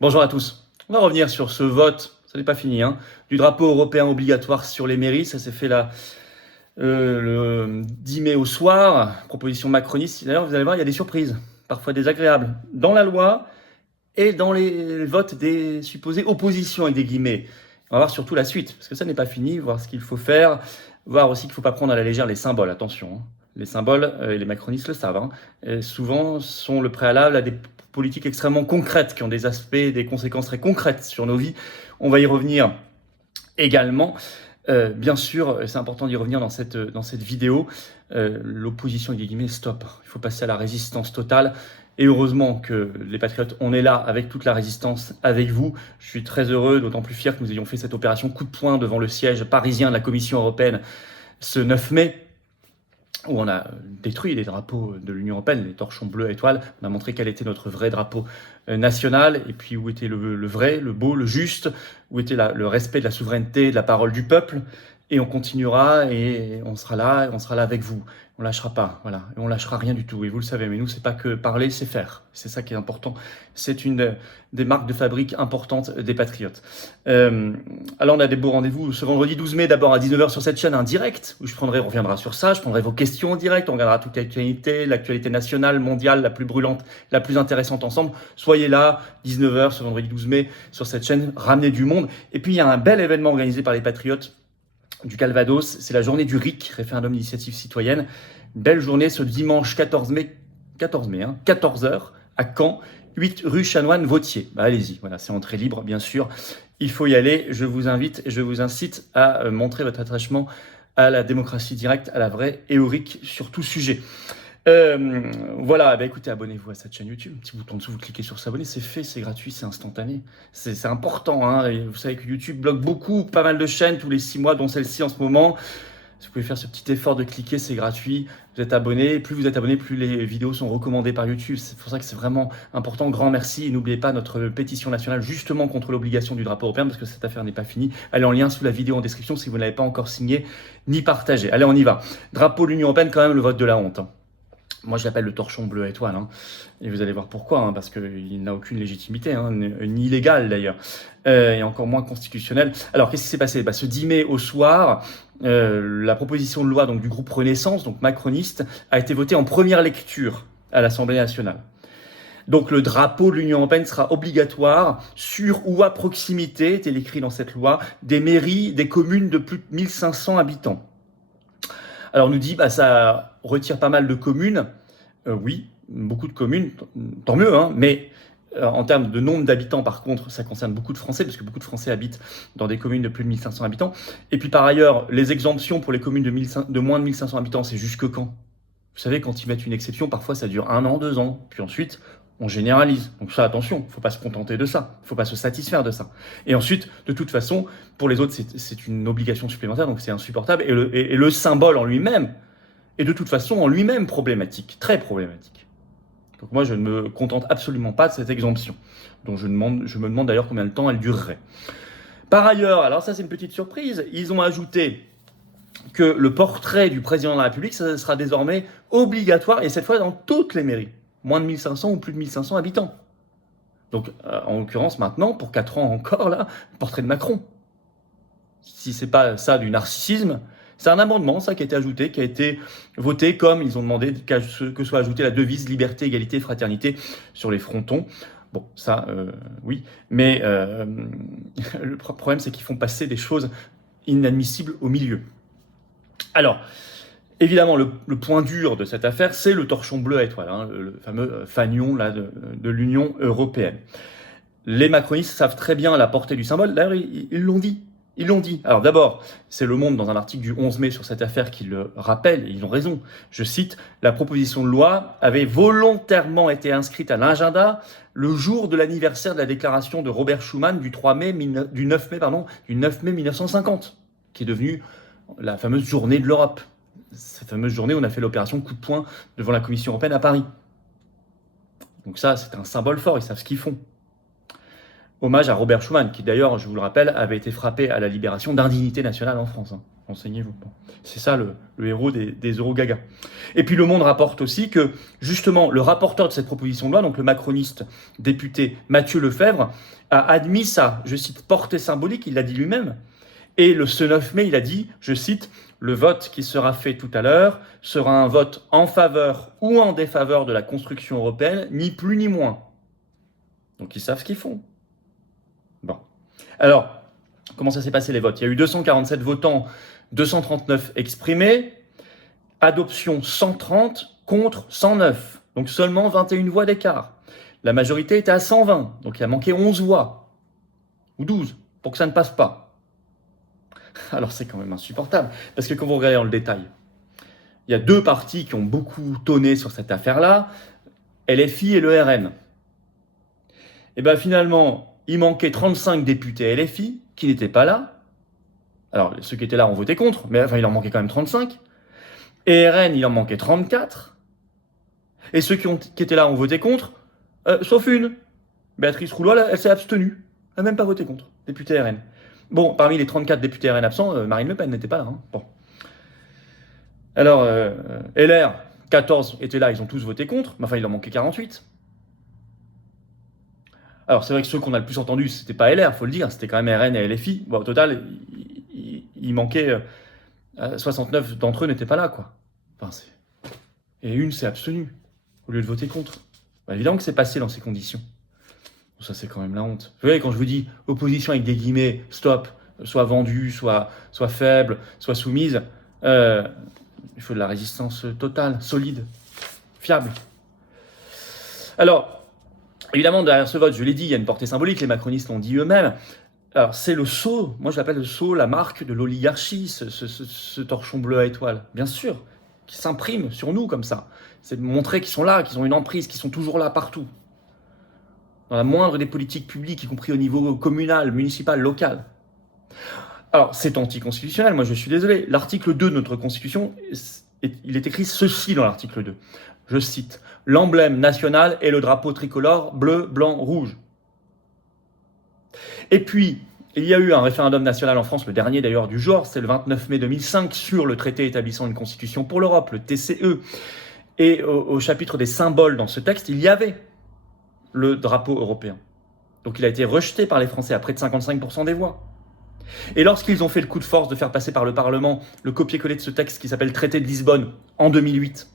Bonjour à tous. On va revenir sur ce vote, ça n'est pas fini, du drapeau européen obligatoire sur les mairies. Ça s'est fait là, le 10 mai au soir. Proposition macroniste. D'ailleurs, vous allez voir, il y a des surprises, parfois désagréables, dans la loi et dans les votes des supposées oppositions avec des guillemets. On va voir surtout la suite, parce que ça n'est pas fini, voir ce qu'il faut faire, voir aussi qu'il ne faut pas prendre à la légère les symboles, attention. Les symboles, et les macronistes le savent, souvent sont le préalable à des politiques extrêmement concrètes, qui ont des aspects, des conséquences très concrètes sur nos vies. On va y revenir également. Bien sûr, c'est important d'y revenir dans cette vidéo. L'opposition, des guillemets, stop. Il faut passer à la résistance totale. Et heureusement que les Patriotes, on est là avec toute la résistance, avec vous. Je suis très heureux, d'autant plus fier que nous ayons fait cette opération coup de poing devant le siège parisien de la Commission européenne ce 9 mai, où on a détruit les drapeaux de l'Union européenne, les torchons bleus étoiles. On a montré quel était notre vrai drapeau national, et puis où était le vrai, le beau, le juste, où était le respect de la souveraineté, de la parole du peuple. Et on continuera, et on sera là avec vous. On lâchera pas, voilà. Et on lâchera rien du tout. Et vous le savez, mais nous, c'est pas que parler, c'est faire. C'est ça qui est important. C'est une des marques de fabrique importantes des Patriotes. Alors, on a des beaux rendez-vous ce vendredi 12 mai, d'abord à 19h sur cette chaîne, un direct, où on reviendra sur ça, je prendrai vos questions en direct, on regardera toute l'actualité nationale, mondiale, la plus brûlante, la plus intéressante ensemble. Soyez là, 19h ce vendredi 12 mai, sur cette chaîne, ramenez du monde. Et puis, il y a un bel événement organisé par les Patriotes du Calvados, c'est la journée du RIC, référendum d'initiative citoyenne. Une belle journée ce dimanche 14 mai, 14h, à Caen, 8 rue Chanoine-Vautier. Allez-y, voilà, c'est entrée libre, bien sûr. Il faut y aller. Je vous invite et je vous incite à montrer votre attachement à la démocratie directe, à la vraie et au RIC sur tout sujet. Voilà, écoutez, abonnez-vous à cette chaîne YouTube. Petit bouton en dessous, vous cliquez sur s'abonner, c'est fait, c'est gratuit, c'est instantané. C'est important, et vous savez que YouTube bloque pas mal de chaînes tous les 6 mois, dont celle-ci en ce moment. Si vous pouvez faire ce petit effort de cliquer, c'est gratuit. Vous êtes abonné. Plus vous êtes abonné, plus les vidéos sont recommandées par YouTube. C'est pour ça que c'est vraiment important. Grand merci. Et n'oubliez pas notre pétition nationale justement contre l'obligation du drapeau européen, parce que cette affaire n'est pas finie. Allez en lien sous la vidéo en description si vous ne l'avez pas encore signé ni partagé. Allez, on y va. Drapeau de l'Union européenne, quand même le vote de la honte. Moi, je l'appelle le torchon bleu étoile, et vous allez voir pourquoi, parce qu'il n'a aucune légitimité, ni légale d'ailleurs, et encore moins constitutionnelle. Alors, qu'est-ce qui s'est passé? Ce 10 mai au soir, la proposition de loi donc, du groupe Renaissance, donc macroniste, a été votée en première lecture à l'Assemblée nationale. Donc le drapeau de l'Union européenne sera obligatoire sur ou à proximité, est écrit dans cette loi, des mairies, des communes de plus de 1500 habitants. Alors on nous dit, ça retire pas mal de communes. Oui, beaucoup de communes, tant mieux, mais en termes de nombre d'habitants, par contre, ça concerne beaucoup de Français, parce que beaucoup de Français habitent dans des communes de plus de 1500 habitants. Et puis par ailleurs, les exemptions pour les communes de moins de 1500 habitants, c'est jusque quand? Vous savez, quand ils mettent une exception, parfois ça dure 1 an, 2 ans, puis ensuite on généralise. Donc ça, attention, il ne faut pas se contenter de ça, il ne faut pas se satisfaire de ça. Et ensuite, de toute façon, pour les autres, c'est une obligation supplémentaire, donc c'est insupportable. Et le symbole en lui-même est de toute façon en lui-même problématique, très problématique. Donc moi, je ne me contente absolument pas de cette exemption, dont je me demande d'ailleurs combien de temps elle durerait. Par ailleurs, alors ça c'est une petite surprise, ils ont ajouté que le portrait du président de la République, ça sera désormais obligatoire, et cette fois dans toutes les mairies, moins de 1500 ou plus de 1500 habitants. Donc, en l'occurrence, maintenant, pour 4 ans encore, là, le portrait de Macron. Si c'est pas ça du narcissisme, c'est un amendement, ça, qui a été ajouté, qui a été voté, comme ils ont demandé que soit ajoutée la devise liberté, égalité, fraternité sur les frontons. Bon, ça, oui, mais le problème, c'est qu'ils font passer des choses inadmissibles au milieu. Alors, évidemment, le point dur de cette affaire, c'est le torchon bleu à étoile, le fameux fanion là, de l'Union européenne. Les macronistes savent très bien la portée du symbole. D'ailleurs, ils l'ont dit. Ils l'ont dit. Alors d'abord, c'est Le Monde dans un article du 11 mai sur cette affaire qui le rappelle, et ils ont raison. Je cite, la proposition de loi avait volontairement été inscrite à l'agenda le jour de l'anniversaire de la déclaration de Robert Schuman du 9 mai 1950, qui est devenue la fameuse journée de l'Europe. Cette fameuse journée où on a fait l'opération coup de poing devant la Commission européenne à Paris. Donc ça, c'est un symbole fort, ils savent ce qu'ils font. Hommage à Robert Schuman, qui d'ailleurs, je vous le rappelle, avait été frappé à la libération d'indignité nationale en France. Hein. Renseignez-vous. Bon. C'est ça le héros des Eurogagas. Et puis Le Monde rapporte aussi que, justement, le rapporteur de cette proposition de loi, donc le macroniste député Mathieu Lefebvre, a admis sa, je cite, portée symbolique, il l'a dit lui-même. Et ce 9 mai, il a dit, je cite, « Le vote qui sera fait tout à l'heure sera un vote en faveur ou en défaveur de la construction européenne, ni plus ni moins. » Donc ils savent ce qu'ils font. Bon. Alors, comment ça s'est passé les votes? Il y a eu 247 votants, 239 exprimés, adoption 130 contre 109, donc seulement 21 voix d'écart. La majorité était à 120, donc il a manqué 11 voix, ou 12, pour que ça ne passe pas. Alors c'est quand même insupportable, parce que quand vous regardez dans le détail, il y a deux partis qui ont beaucoup tonné sur cette affaire-là, LFI et le RN. Et bien finalement, il manquait 35 députés LFI qui n'étaient pas là. Alors ceux qui étaient là ont voté contre, mais enfin il en manquait quand même 35. Et RN, il en manquait 34. Et ceux qui étaient là ont voté contre, sauf une. Béatrice Rouleau, elle s'est abstenue. Elle n'a même pas voté contre, députée RN. Bon, parmi les 34 députés RN absents, Marine Le Pen n'était pas là. Hein. Bon. Alors, LR, 14 étaient là, ils ont tous voté contre, mais enfin, il en manquait 48. Alors, c'est vrai que ceux qu'on a le plus entendus, c'était pas LR, faut le dire, c'était quand même RN et LFI. Bon, au total, il manquait 69 d'entre eux n'étaient pas là, quoi. Enfin, et une s'est abstenue, au lieu de voter contre. Bah, évidemment que c'est passé dans ces conditions. Ça, c'est quand même la honte. Vous voyez, quand je vous dis opposition avec des guillemets, stop, soit vendue, soit faible, soit soumise, il faut de la résistance totale, solide, fiable. Alors, évidemment, derrière ce vote, je l'ai dit, il y a une portée symbolique, les macronistes l'ont dit eux-mêmes. Alors, c'est le sceau, moi je l'appelle le sceau, la marque de l'oligarchie, ce torchon bleu à étoiles, bien sûr, qui s'imprime sur nous comme ça. C'est de montrer qu'ils sont là, qu'ils ont une emprise, qu'ils sont toujours là partout. Dans la moindre des politiques publiques, y compris au niveau communal, municipal, local. Alors, c'est anticonstitutionnel, moi je suis désolé. L'article 2 de notre Constitution, il est écrit ceci dans l'article 2. Je cite, « L'emblème national est le drapeau tricolore bleu, blanc, rouge. » Et puis, il y a eu un référendum national en France, le dernier d'ailleurs du genre, c'est le 29 mai 2005, sur le traité établissant une constitution pour l'Europe, le TCE. Et au chapitre des symboles dans ce texte, il y avait le drapeau européen. Donc il a été rejeté par les Français à près de 55% des voix. Et lorsqu'ils ont fait le coup de force de faire passer par le Parlement le copier-coller de ce texte qui s'appelle Traité de Lisbonne en 2008,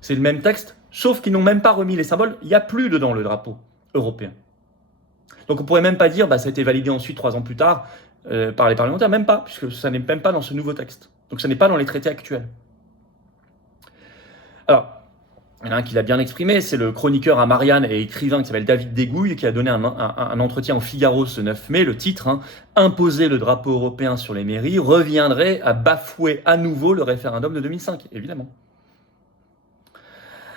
c'est le même texte, sauf qu'ils n'ont même pas remis les symboles, il n'y a plus dedans le drapeau européen. Donc on pourrait même pas dire, ça a été validé ensuite 3 ans plus tard par les parlementaires, même pas, puisque ça n'est même pas dans ce nouveau texte. Donc ça n'est pas dans les traités actuels. Alors, il y en a un qui l'a bien exprimé, c'est le chroniqueur à Marianne et écrivain qui s'appelle David Dégouille, qui a donné un entretien au Figaro ce 9 mai, le titre, Imposer le drapeau européen sur les mairies reviendrait à bafouer à nouveau le référendum de 2005, évidemment.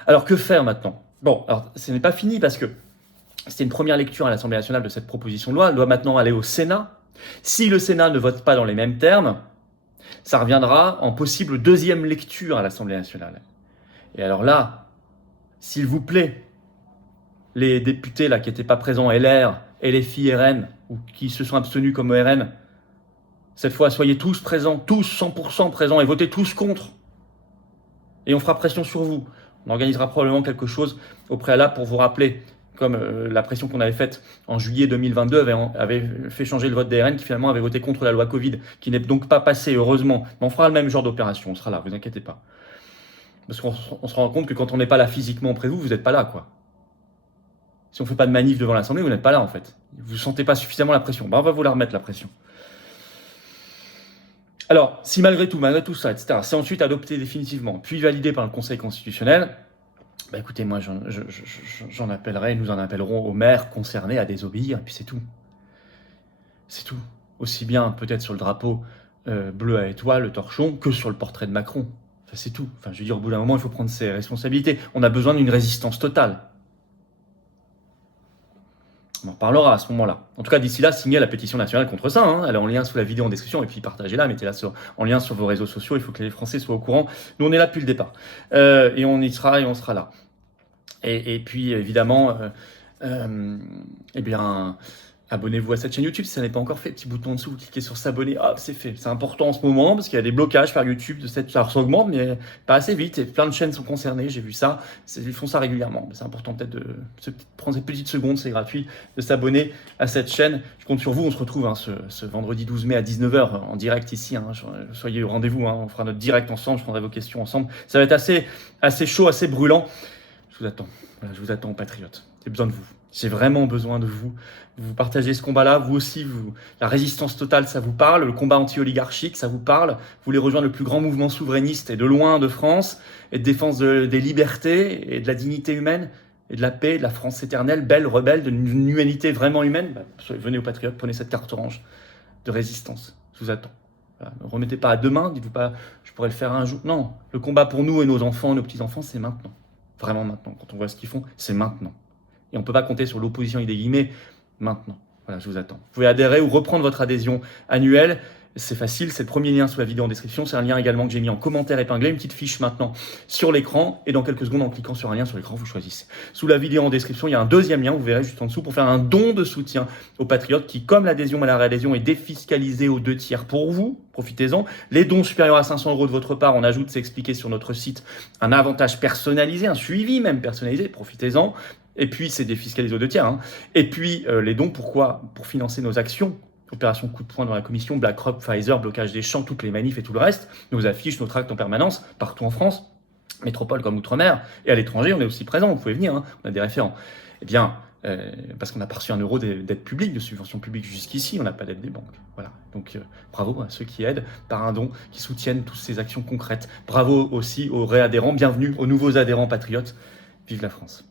Alors que faire maintenant? Bon, alors ce n'est pas fini parce que c'était une première lecture à l'Assemblée nationale de cette proposition de loi, elle doit maintenant aller au Sénat. Si le Sénat ne vote pas dans les mêmes termes, ça reviendra en possible deuxième lecture à l'Assemblée nationale. Et alors là, s'il vous plaît, les députés là qui n'étaient pas présents, LR, LFI, RN, ou qui se sont abstenus comme RN, cette fois, soyez tous présents, tous 100% présents, et votez tous contre. Et on fera pression sur vous. On organisera probablement quelque chose au préalable pour vous rappeler, comme la pression qu'on avait faite en juillet 2022 avait fait changer le vote des RN, qui finalement avait voté contre la loi Covid, qui n'est donc pas passée, heureusement. Mais on fera le même genre d'opération, on sera là, vous inquiétez pas. Parce qu'on se rend compte que quand on n'est pas là physiquement près de vous, vous n'êtes pas là, quoi. Si on ne fait pas de manif devant l'Assemblée, vous n'êtes pas là, en fait. Vous ne sentez pas suffisamment la pression. On va vous la remettre, la pression. Alors, si malgré tout ça, etc., c'est ensuite adopté définitivement, puis validé par le Conseil constitutionnel, écoutez, moi, j'en appellerai, nous en appellerons aux maires concernés à désobéir, et puis c'est tout. C'est tout. Aussi bien, peut-être sur le drapeau bleu à étoile, le torchon, que sur le portrait de Macron. C'est tout. Enfin, je veux dire, au bout d'un moment, il faut prendre ses responsabilités. On a besoin d'une résistance totale. On en parlera à ce moment-là. En tout cas, d'ici là, signez la pétition nationale contre ça. Elle est en lien sous la vidéo en description. Et puis, partagez-la, mettez-la en lien sur vos réseaux sociaux. Il faut que les Français soient au courant. Nous, on est là depuis le départ. Et on y sera et on sera là. Et puis, évidemment, Eh bien, abonnez-vous à cette chaîne YouTube si ça n'est pas encore fait. Petit bouton en dessous, vous cliquez sur s'abonner. Hop, c'est fait. C'est important en ce moment parce qu'il y a des blocages par YouTube de cette. Ça augmente, mais pas assez vite. Et plein de chaînes sont concernées. J'ai vu ça. Ils font ça régulièrement. C'est important peut-être de prendre ces petites secondes. C'est gratuit de s'abonner à cette chaîne. Je compte sur vous. On se retrouve hein, ce vendredi 12 mai à 19h en direct ici. Hein. Soyez au rendez-vous. Hein. On fera notre direct ensemble. Je prendrai vos questions ensemble. Ça va être assez chaud, assez brûlant. Je vous attends. Voilà, je vous attends, patriotes. J'ai besoin de vous. J'ai vraiment besoin de vous. Vous partagez ce combat-là, vous aussi, la résistance totale, ça vous parle, le combat anti-oligarchique, ça vous parle. Vous voulez rejoindre le plus grand mouvement souverainiste et de loin de France, et de défense des libertés et de la dignité humaine, et de la paix, de la France éternelle, belle, rebelle, d'une humanité vraiment humaine. Venez aux patriotes, prenez cette carte orange de résistance. Je vous attends. Voilà. Ne remettez pas à demain, dites-vous pas, je pourrais le faire un jour. Non, le combat pour nous et nos enfants, nos petits-enfants, c'est maintenant. Vraiment maintenant. Quand on voit ce qu'ils font, c'est maintenant. Et on ne peut pas compter sur l'opposition avec des guillemets maintenant. Voilà, je vous attends. Vous pouvez adhérer ou reprendre votre adhésion annuelle. C'est facile, c'est le premier lien sous la vidéo en description. C'est un lien également que j'ai mis en commentaire épinglé, une petite fiche maintenant sur l'écran. Et dans quelques secondes, en cliquant sur un lien sur l'écran, vous choisissez. Sous la vidéo en description, il y a un deuxième lien, vous verrez juste en dessous, pour faire un don de soutien aux patriotes qui, comme l'adhésion à la réadhésion, est défiscalisée aux 2/3 pour vous. Profitez-en. Les dons supérieurs à 500 € de votre part, on ajoute, c'est expliqué sur notre site, un avantage personnalisé, un suivi même personnalisé. Profitez-en. Et puis, c'est défiscalisé aux 2/3. Hein. Et puis, les dons, pourquoi? Pour financer nos actions. Opération coup de poing dans la commission, BlackRock, Pfizer, blocage des champs, toutes les manifs et tout le reste. Nos affiches, nos tracts en permanence, partout en France, métropole comme outre-mer. Et à l'étranger, on est aussi présent. Vous pouvez venir, hein. On a des référents. Eh bien, parce qu'on n'a pas reçu 1 € d'aide publique, de subvention publique jusqu'ici, on n'a pas d'aide des banques. Voilà. Donc, bravo à ceux qui aident par un don, qui soutiennent toutes ces actions concrètes. Bravo aussi aux réadhérents. Bienvenue aux nouveaux adhérents patriotes. Vive la France.